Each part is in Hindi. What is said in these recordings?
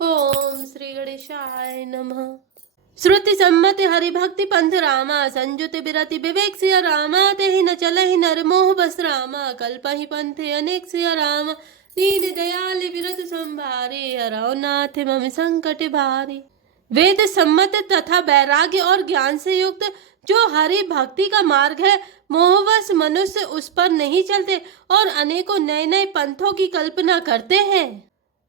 ओम श्री गणेशाय नमः। श्रुति सम्मत हरिभक्ति पंथ रामा, संजुत बिरति विवेक सिया रामा, तेहि न चलहि नर मोह बस रामा, कल्पहि पंथे अनेक सिया रामा, दीन दयाल बिरत संभारे, हरौ नाथ मम संकट भारे। वेद सम्मत तथा वैराग्य और ज्ञान से युक्त जो हरि भक्ति का मार्ग है, मोहवश मनुष्य उस पर नहीं चलते और अनेकों नए नए पंथों की कल्पना करते हैं।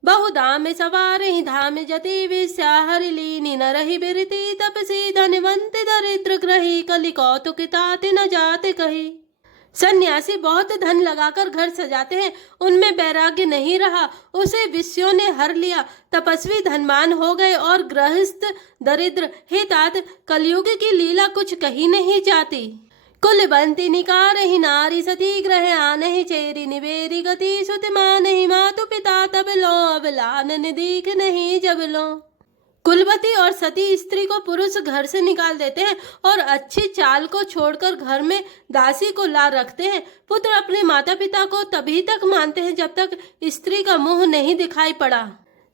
बहुधाम सवारे धाम जति विश्या हरि लीनी न रही बिरती, तपसी धनवंत दरिद्र ग्रही, कलि कौतुक तात न जाते कही। सन्यासी बहुत धन लगाकर घर सजाते हैं, उनमें वैराग्य नहीं रहा, उसे विषयों ने हर लिया। तपस्वी धनवान हो गए और गृहस्थ दरिद्र। हे तात, कलयुग की लीला कुछ कही नहीं जाती। कुलवंती निकारहि नारी, सती ग्रह आनहि चेरी, निवेरी गति सुत मानहि, मातु पिता तब लो, अब लानन दीख नहीं जब लो। कुलवती और सती स्त्री को पुरुष घर से निकाल देते हैं और अच्छी चाल को छोड़कर घर में दासी को ला रखते हैं। पुत्र अपने माता पिता को तभी तक मानते हैं जब तक स्त्री का मुंह नहीं दिखाई पड़ा।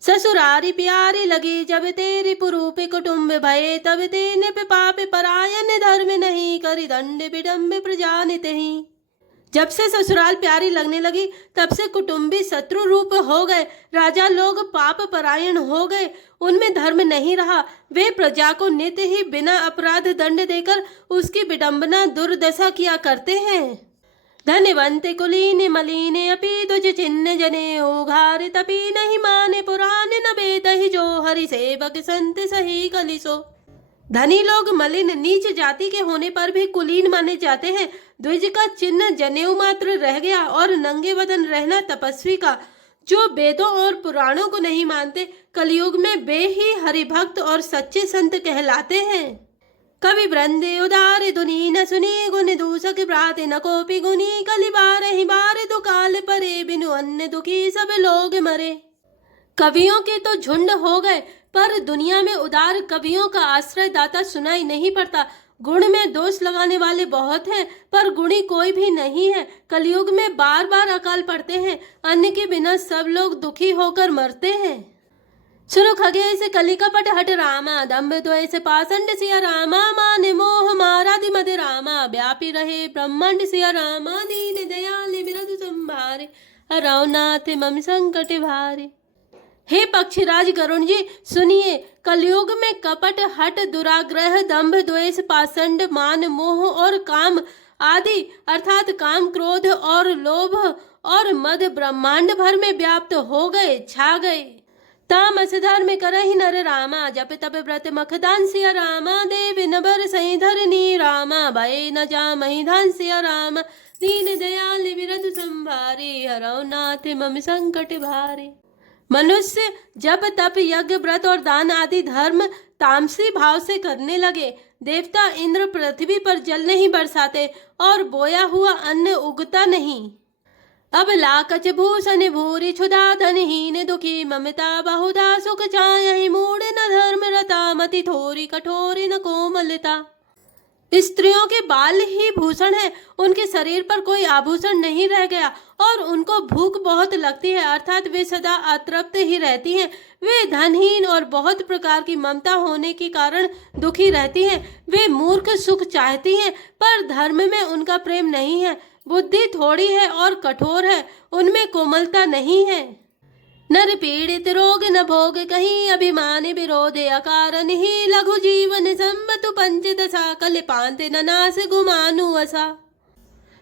ससुरारी प्यारी लगी, जब तेरी पुरूपी कुटुम्ब भये, तब तेने पे पापे परायन, धर्म नहीं करी दंड विडम्ब प्रजानित ही। जब से ससुराल प्यारी लगने लगी तब से कुटुंबी शत्रु रूप हो गए, राजा लोग पाप परायण हो गए, उनमें धर्म नहीं रहा। वे प्रजा को नित्य ही बिना अपराध दंड देकर उसकी विडंबना दुर्दशा किया करते हैं। धनवंत कुलीन मलिने अपि तुझ चिन्ह जने, उघार तपी नहीं माने पुराने, न बेद ही जो हरि सेवक संत सही कलिसो। धनी लोग मलिन नीच जाति के होने पर भी कुलीन माने जाते हैं। द्विज का चिन्ह जनेऊ मात्र रह गया और नंगे बदन रहना तपस्वी का। जो वेदों और पुराणों को नहीं मानते, कलयुग में वे ही हरिभक्त और सच्चे संत कहलाते हैं। कवि वृंदे उदार धुनी, न सुनी गुण दूसक प्राते, न कोपी गुनी, कलि बार ही बार दुकाल परे, बिनु अन्य दुखी सब लोग मरे। कवियों के तो झुंड हो गए, पर दुनिया में उदार कवियों का आश्रय दाता सुनाई नहीं पड़ता। गुण में दोष लगाने वाले बहुत हैं, पर गुणी कोई भी नहीं है। कलयुग में बार बार अकाल पड़ते हैं, अन्न के बिना सब लोग दुखी होकर मरते हैं। सुनो खगे से कली कपट हट रामा, दम्भ द्वय से पाषंड सिया रामा, मान मोह मारादि मद रामा, व्यापी रहे ब्रह्मांड सिया रामा, दीन दयाल बिरधु संभारे, हरौ नाथ मम संकट भारे। हे पक्षीराज गरुण जी, सुनिए, कलयुग में कपट हट दुराग्रह दंभ द्वेष पाषंड मान मोह और काम आदि अर्थात काम क्रोध और लोभ और मद ब्रह्मांड भर में व्याप्त हो गए, छा गए। तामस धर्म करहि नर रामा, जप तप व्रत मखदान सिया रामा, देव नबर सही धरनी रामा, भय न जामहि धान सिया रामा, दीन दयाल बिरधु संभारे, हरौ नाथ मम संकट भारे। मनुष्य जप तप यज्ञ व्रत और दान आदि धर्म तामसी भाव से करने लगे। देवता इंद्र पृथ्वी पर जल नहीं बरसाते और बोया हुआ अन्न उगता नहीं। अब लाकच भूषण भूरि क्षुधा धनहीन दुखी, ममता बहुधा सुख चाहि, मूढ़ न धर्म रता, मति थोरी कठोरी न कोमलता। स्त्रियों के बाल ही भूषण है, उनके शरीर पर कोई आभूषण नहीं रह गया और उनको भूख बहुत लगती है, अर्थात वे सदा अतृप्त ही रहती हैं। वे धनहीन और बहुत प्रकार की ममता होने के कारण दुखी रहती हैं। वे मूर्ख सुख चाहती हैं, पर धर्म में उनका प्रेम नहीं है। बुद्धि थोड़ी है और कठोर है, उनमें कोमलता नहीं है। नर पीड़ित रोग न भोग कहीं, अभिमान विरोध अकारण ही, लघु जीवन संबतु पंचदशा, कल पांत न नाश गुमानु असा।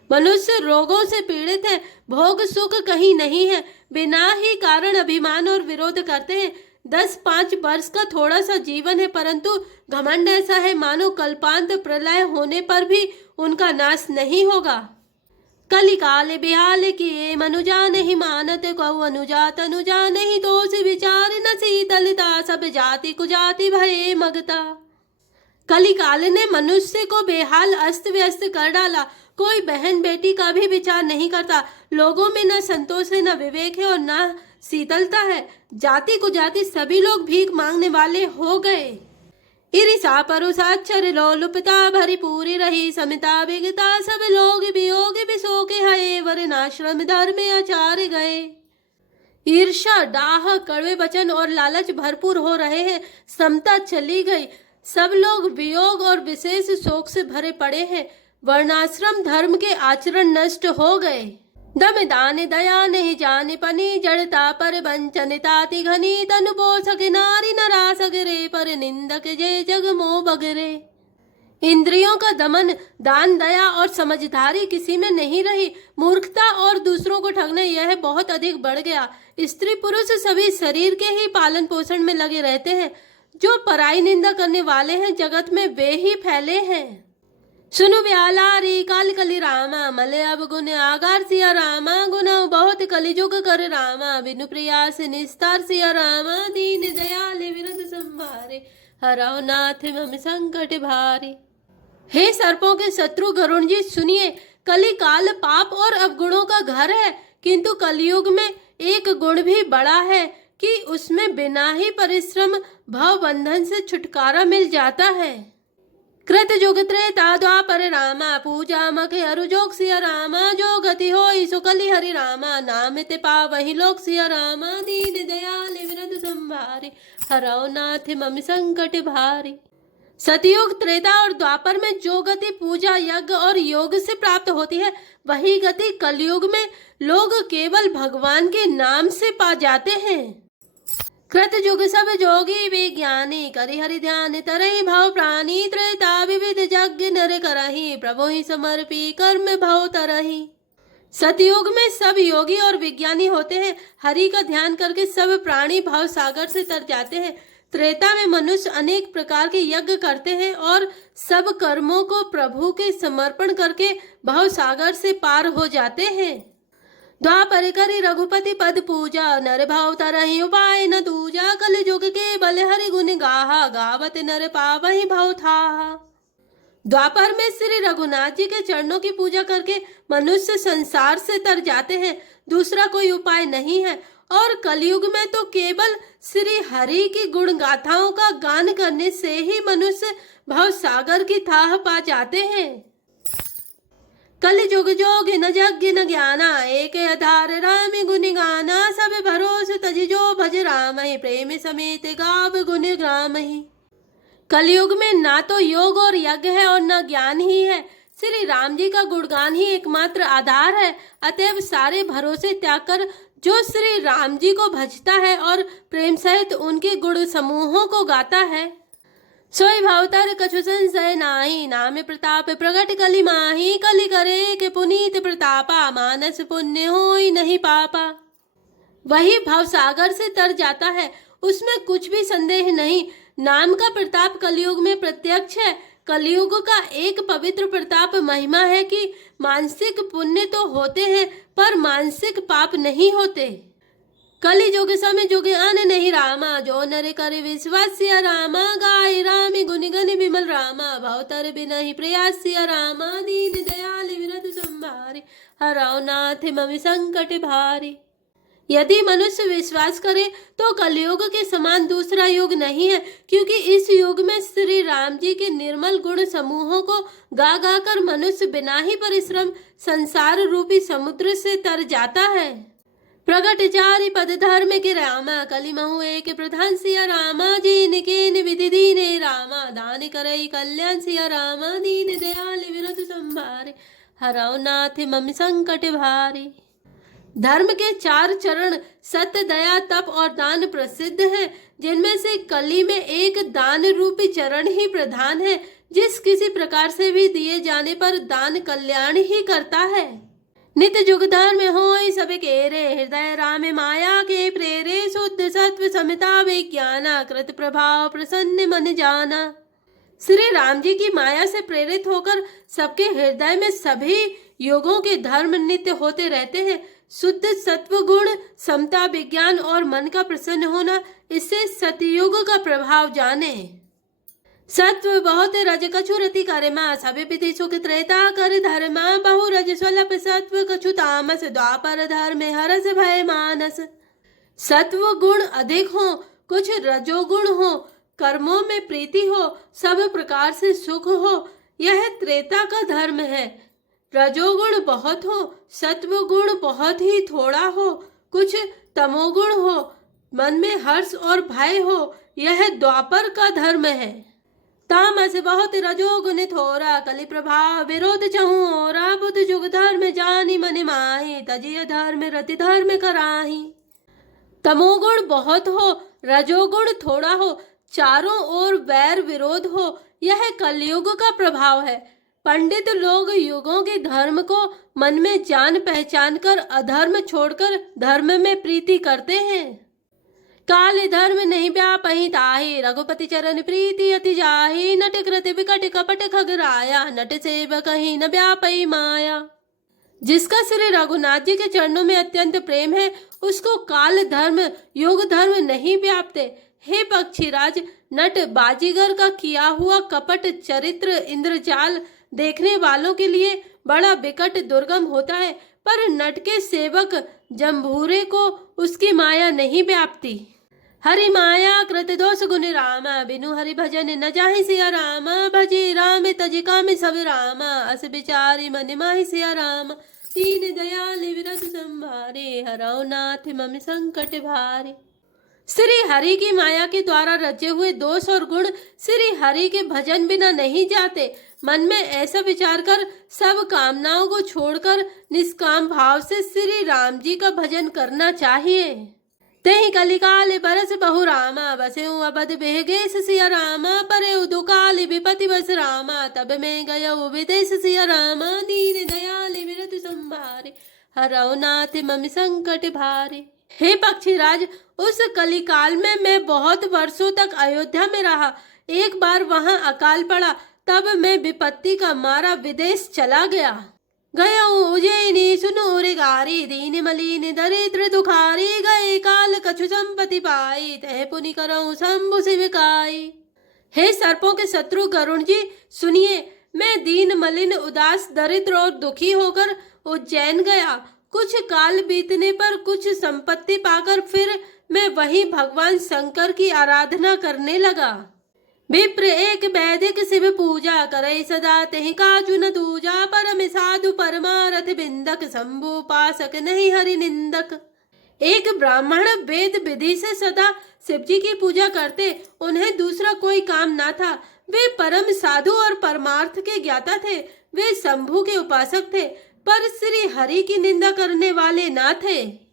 मनुष्य रोगों से पीड़ित है, भोग सुख कहीं नहीं है, बिना ही कारण अभिमान और विरोध करते हैं। 10-5 वर्ष का थोड़ा सा जीवन है, परंतु घमंड ऐसा है मानो कल्पांत प्रलय होने पर भी उनका नाश नहीं होगा। कलिकाल बिहाल किए मनुजा नहीं मानत, कौ अनुजा तनुजा नहीं, दोष विचार न शीतलता, सब जाति कुजाति भये मगता। कलिकाल ने मनुष्य को बेहाल अस्त व्यस्त कर डाला। कोई बहन बेटी का भी विचार नहीं करता। लोगों में न संतोष है, न विवेक है और न शीतलता है। जाति कुजाति सभी लोग भीख मांगने वाले हो गए। ईर्षा परुषाक्षर लोलुपता भरी पूरी रही, समिता विगता सब लोग वियोग विशोक है, वर्णाश्रम धर्म आचार गए। ईर्ष्या, डाह, कड़वे वचन और लालच भरपूर हो रहे हैं। समता चली गई। सब लोग वियोग और विशेष शोक से भरे पड़े हैं। वर्णाश्रम धर्म के आचरण नष्ट हो गए। दम दान दया नहीं जाने पनी, जड़ता पर वंचन ताति घनी, तनु पोषक नारी नरा सगरे, पर निंदक जय जग मोह बगरे। इंद्रियों का दमन, दान, दया और समझदारी किसी में नहीं रही। मूर्खता और दूसरों को ठगना यह बहुत अधिक बढ़ गया। स्त्री पुरुष सभी शरीर के ही पालन पोषण में लगे रहते हैं। जो पराई निंदा करने वाले हैं जगत में वे ही फैले हैं। सुनु व्यालारी काल कली रामा, मले अब गुण आगार सिया रामा, गुना बहुत कलिजुग कर रामा, बिनु प्रयास निस्तार सिया रामा, दीन दयाल विरद संभारे, हराओ नाथ मम संकट भारी। हे सर्पों के शत्रु गरुण जी सुनिए, कली काल पाप और अवगुणों का घर है, किंतु कलयुग में एक गुण भी बड़ा है कि उसमें बिना ही परिश्रम भव बंधन से छुटकारा मिल जाता है। कृत जुग त्रेता द्वापर रामा, पूजा मखे अरु जोग सिया रामा, जो गति होई सो कली हरि रामा, नाम ते पावहि लोक सिया रामा, दीन दयाल विरद संभारे, हराओ नाथ मम संकट भारी। सतयुग, त्रेता और द्वापर में जो गति पूजा, यज्ञ और योग से प्राप्त होती है, वही गति कलयुग में लोग केवल भगवान के नाम से पा जाते हैं। कृत जुग सब जोगी विज्ञानी, करि हरि ध्यान तरहि भव प्राणी, त्रेता विविध यज्ञ नर करहि, प्रभु ही समर्पी कर्म भव तरहि। सतयुग में सब योगी और विज्ञानी होते हैं। हरि का ध्यान करके सब प्राणी भव सागर से तर जाते हैं। त्रेता में मनुष्य अनेक प्रकार के यज्ञ करते हैं और सब कर्मों को प्रभु के समर्पण करके भव सागर से पार हो जाते हैं। द्वापर करि रघुपति पद पूजा, नर भाव तरहि उपाय न दूजा, कल युग के बल हरि गुण गाहा, गावत नर पावहि भव थाहा। द्वापर में श्री रघुनाथ जी के चरणों की पूजा करके मनुष्य संसार से तर जाते हैं। दूसरा कोई उपाय नहीं है। और कलयुग में तो केवल श्री हरि की गुण गाथाओं का गान करने से ही मनुष्य भव सागर की थाह पा जाते हैं। कल जुग जोग न यज्ञ न ज्ञाना, एक आधार राम गुण गाना, सब भरोस तज जो भज राम, प्रेम समेत गाव गुण ग्राम ही। कलयुग में ना तो योग और यज्ञ है और न ज्ञान ही है। श्री राम जी का गुणगान ही एकमात्र आधार है। अतएव सारे भरोसे त्याग कर जो श्री राम जी को भजता है और प्रेम सहित उनके गुण समूहों को गाता है, सोई भवतर कछु संशय नाही, नाम प्रताप प्रगट कलि माही, कलि करे के पुनीत प्रतापा, मानस पुण्य होई नहीं पापा। वही भवसागर से तर जाता है, उसमें कुछ भी संदेह नहीं। नाम का प्रताप कलयुग में प्रत्यक्ष है। कलयुग का एक पवित्र प्रताप महिमा है कि मानसिक पुण्य तो होते हैं पर मानसिक पाप नहीं होते। कलि युग समय जुग आन नहीं रामा, जो नर करे विश्वास सिया रामा, गाय राम गुनि गनि विमल रामा, भवतर बिना ही प्रयास सिया रामा, दीन दयाल विरद संभारे, हराओ नाथ मम संकट भारी। यदि मनुष्य विश्वास करे तो कलयुग के समान दूसरा युग नहीं है, क्योंकि इस युग में श्री राम जी के निर्मल गुण समूहों को गा गा कर मनुष्य बिना ही परिश्रम संसार रूपी समुद्र से तर जाता है। प्रगट चारि पद धर्म के रामा, कलि महु एक प्रधान सिया रामा, जिन के विधि दीने रामा, दान करई कल्याण सिया रामा, दीन दयाल विरद संभारे, हराओ नाथ मम संकट भारी। धर्म के 4 चरण सत्य, दया, तप और दान प्रसिद्ध हैं, जिनमें से कली में एक दान रूपी चरण ही प्रधान है। जिस किसी प्रकार से भी दिए जाने पर दान कल्याण ही करता है। नित्य जुग धर्म होई सब केरे, हृदय राम माया के प्रेरे, शुद्ध सत्व समिता विज्ञाना, कृत प्रभाव प्रसन्न मन जाना। श्री राम जी की माया से प्रेरित होकर सबके हृदय में सभी युगों के धर्म नित्य होते रहते हैं। शुद्ध सत्व गुण, समता, विज्ञान और मन का प्रसन्न होना, इससे सतयुग का प्रभाव जाने। सत्व बहुत रज कछु रति करमा, सभी विधि सुख त्रेता कर धर्मा, बहु रज स्वल्प सत्व कछु तामस, द्वापर धर्म हरस भय मानस। सत्व गुण अधिक हो, कुछ रजोगुण हो, कर्मों में प्रीति हो, सब प्रकार से सुख हो, यह त्रेता का धर्म है। रजोगुण बहुत हो, सत्व गुण बहुत ही थोड़ा हो, कुछ तमोगुण हो, मन में हर्ष और भय हो, यह द्वापर का धर्म है। तामस बहुत रजोगुण थोरा, कलि प्रभाव विरोध चहु ओरा, बुध जुग धर्म जानी मन माही, तजिय धर्म रति धर्म कराही। तमोगुण बहुत हो, रजोगुण थोड़ा हो, चारों ओर वैर विरोध हो, यह कलयुग का प्रभाव है। पंडित लोग युगों के धर्म को मन में जान पहचान कर अधर्म छोड़कर धर्म में प्रीति करते हैं। काल धर्म नहीं व्यापहि ताहि, रघुपति चरण प्रीति अति जाहि, नट कृति विकट कपट खगराया, नट सेवक ही न व्यापहि माया। जिसका श्री रघुनाथ जी के चरणों में अत्यंत प्रेम है, उसको काल धर्म युग धर्म नहीं व्यापते। हे पक्षीराज, नट बाजीगर का किया हुआ कपट चरित्र इंद्रजाल देखने वालों के लिए बड़ा विकट दुर्गम होता है, पर नट के सेवक जम्भूरे को उसकी माया नहीं व्यापती। हरि माया कृत दोष गुण रामा, बिनु हरि भजन न जाहि सिया रामा, भजी राम तजि काम सब रामा, अस बिचारी मन माहि सिया रामा, दीन दयाल विरत संभारे, हरौ नाथ मम संकट भारे। श्री हरि की माया के द्वारा रचे हुए दोष और गुण श्री हरि के भजन बिना नहीं जाते। मन में ऐसा विचार कर सब कामनाओं को छोड़कर निष्काम भाव से श्री राम जी का भजन करना चाहिए। तेहि कलिकाल बरस बहु रामा, बसेउ अबध बेहगेश सिया रामा, परेउ दुकाल विपति बस रामा, तब मैं गयउ विदेश सिया रामा, दीन दयाल विरत संभारे, हरौ नाथ मम संकट भारे। हे पक्षीराज, उस कलिकाल में मैं बहुत वर्षों तक अयोध्या में रहा। एक बार वहां अकाल पड़ा, तब मैं विपत्ति का मारा विदेश चला गया। गया उज्जैनी सुनो रे गारी, दीन मलिन दरिद्र दुखारी, गए काल कछु संपत्ति पाई, तह पुनि करऊं शंभु शिविकाई। हे सर्पों के शत्रु गरुण जी, सुनिए, मैं दीन मलिन उदास दरिद्र और दुखी होकर उज्जैन गया। कुछ काल बीतने पर कुछ संपत्ति पाकर फिर मैं वहीं भगवान शंकर की आराधना करने लगा। विप्र एक वैदिक शिव पूजा करे सदा, तेहि काजु न दूजा, परम साधु परमारथ बिंदक, शंभु पासक नहीं हरि निंदक। एक ब्राह्मण वेद विधि से सदा शिव जी की पूजा करते, उन्हें दूसरा कोई काम ना था। वे परम साधु और परमार्थ के ज्ञाता थे। वे शंभु के उपासक थे, पर श्री हरि की निंदा करने वाले ना थे।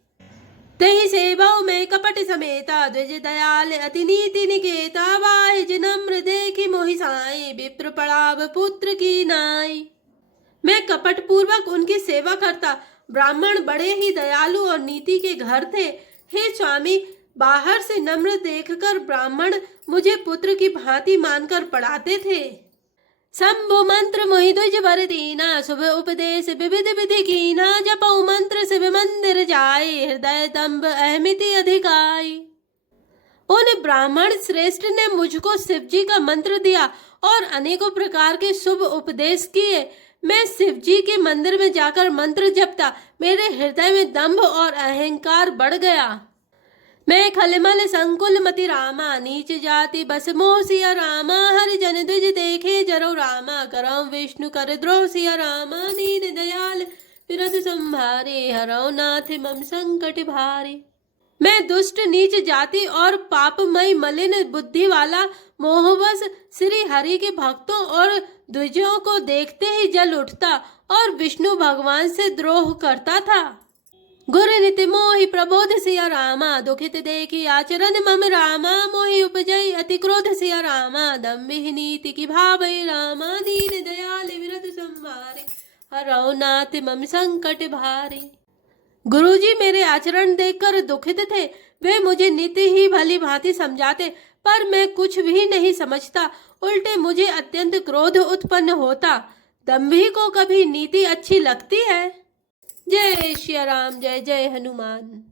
तेहि सेवाओ में कपट समेता, द्विज दयाल अति नीति निकेता, वाहि जिनम्र देखि मोहि साई, विप्र पड़ाव पुत्र की नाई। मैं कपट पूर्वक उनकी सेवा करता। ब्राह्मण बड़े ही दयालु और नीति के घर थे। हे स्वामी, बाहर से नम्र देखकर ब्राह्मण मुझे पुत्र की भांति मानकर पढ़ाते थे। शंभु मंत्र मोहि द्विज वर दीना, शुभ उपदेश विविध विधि कीना, जपऊ मंत्र शिव मंदिर जाय, हृदय तंब अहमिति अधिकाई। उन ब्राह्मण श्रेष्ठ ने मुझको शिव जी का मंत्र दिया और अनेकों प्रकार के शुभ उपदेश किए। मैं शिव जी के मंदिर में जाकर मंत्र जपता। मेरे हृदय में दंभ और अहंकार बढ़ गया। मैं खलमल संकुल मति रामा, नीच जाति बस मोह सिया रामा, हरि जन द्विज देखे जरो रामा, करौ विष्णु कर द्रोह सिया रामा, दीन दयाल विरत संभारे, हरौ नाथ मम संकट भारे। मैं दुष्ट नीच जाति और पापमय मलिन बुद्धि वाला मोहवश श्री हरि के भक्तों और द्विजों को देखते ही जल उठता और विष्णु भगवान से द्रोह करता था। गुर नित मोहि प्रबोध सिया रामा, दुखित देखी आचरण मम रामा, मोहि उपजई अति क्रोध सिया रामा, दम्भिह नीति की भावै रामा, दीन दयाल विरत संभारे, हरौ नाथ मम संकट भारे। गुरुजी मेरे आचरण देखकर दुखित थे। वे मुझे नीति ही भली भांति समझाते, पर मैं कुछ भी नहीं समझता। उल्टे मुझे अत्यंत क्रोध उत्पन्न होता। दम्भी को कभी नीति अच्छी लगती है? जय श्री राम, जय जय हनुमान।